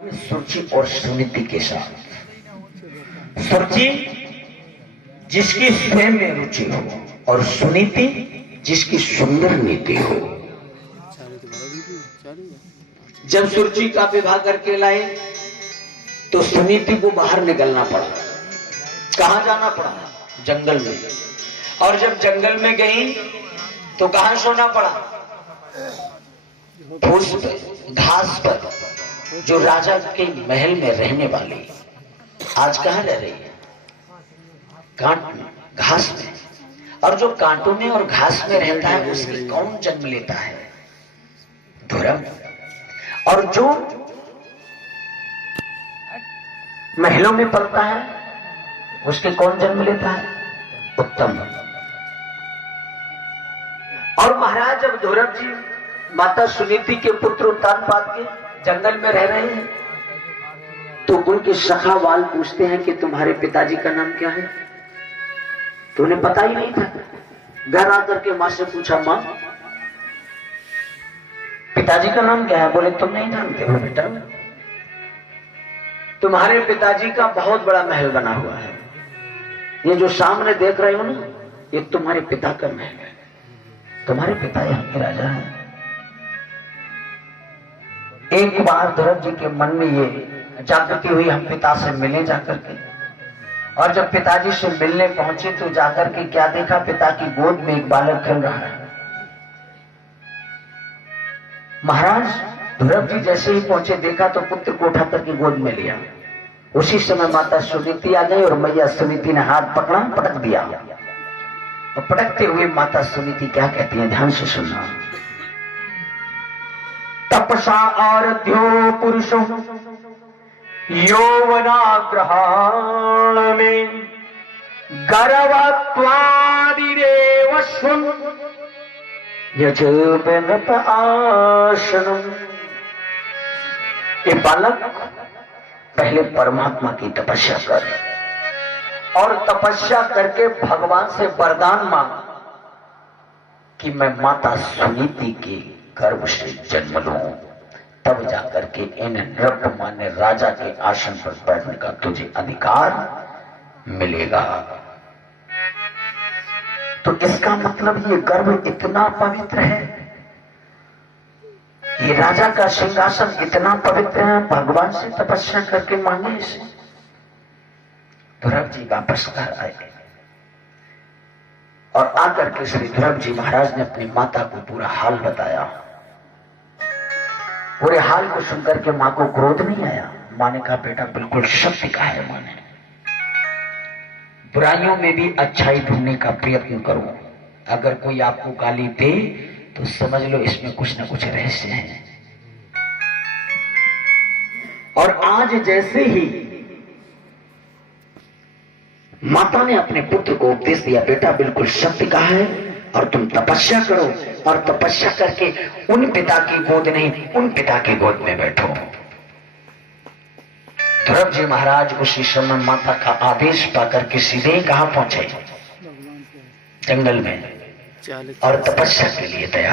सुरुचि और सुनीति के साथ। सुरुचि जिसकी स्वयं में रुचि हो और सुनीति जिसकी सुंदर नीति हो। जब सुरुचि का विवाह करके लाए तो सुनीति को बाहर निकलना पड़ा। कहां जाना पड़ा? जंगल में। और जब जंगल में गई तो कहां सोना पड़ा? फूस पर, घास पर, जो राजा के महल में रहने वाली आज कहां रह रही है? कांट में, घास में। और जो कांटों में और घास में रहता है उसकी कौन जन्म लेता है? धर्म। और जो महलों में पलता है उसके कौन जन्म लेता है? उत्तम। और महाराज जब धौरव जी माता सुनीति के पुत्र उत्तानपाद के जंगल में रह रहे हैं तो उनके सखा वाल पूछते हैं कि तुम्हारे पिताजी का नाम क्या है? तो उन्हें पता ही नहीं था। घर आकर के मां से पूछा, मां पिताजी का नाम क्या है? बोले तुम नहीं जानते हो बेटा, तुम्हारे पिताजी का बहुत बड़ा महल बना हुआ है। ये जो सामने देख रहे हो ना, ये तुम्हारे पिता का महल है। तुम्हारे पिता यहाँ के राजा हैं। एक बार धौरव जी के मन में ये जागृति हुई, हम पिता से मिले जाकर के। और जब पिताजी से मिलने पहुंचे तो जाकर के क्या देखा? पिता की गोद में एक बालक खेल रहा है। महाराज धौरव जी जैसे ही पहुंचे देखा तो पुत्र को उठा करके गोद में लिया। उसी समय माता सुनीति आ गई और मैया सुनीति ने हाथ पकड़ा, पटक दिया। और पटकते हुए माता सुनीति क्या कहती है, ध्यान से सुनना। तपसा आराध्यो पुरुषो यौवनाग्रहाण में गर्भत्वादिरेव स्वं यजोपनत आसनम। ये बालक पहले परमात्मा की तपस्या कर और तपस्या करके भगवान से वरदान मांग कि मैं माता सुनीति के गर्भ से जन्म लूं, तब जाकर के इन नृपमान्य राजा के आसन पर बैठने का तुझे अधिकार मिलेगा। तो इसका मतलब ये गर्भ इतना पवित्र है, ये राजा का सिंहासन इतना पवित्र है, भगवान से तपस्या करके मांगे इसे। धौरव जी वापस घर आए और आकर के श्री धौरव जी महाराज ने अपनी माता को पूरा हाल बताया। पूरे हाल को सुनकर के मां को क्रोध नहीं आया। मां ने कहा, बेटा बिल्कुल सत्य कहा है मां ने। बुराइयों में भी अच्छाई ढूंढने का प्रयत्न करो। अगर कोई आपको गाली दे तो समझ लो इसमें कुछ ना कुछ रहस्य है। और आज जैसे ही माता ने अपने पुत्र को उपदेश दिया, बेटा बिल्कुल सत्य कहा है और तुम तपस्या करो और तपस्या करके उन पिता की गोद नहीं, उन पिता की गोद में बैठो। धौरव जी महाराज उसी समय माता का आदेश पाकर के सीधे कहां पहुंचे? जंगल में। और तपस्या के लिए तैयार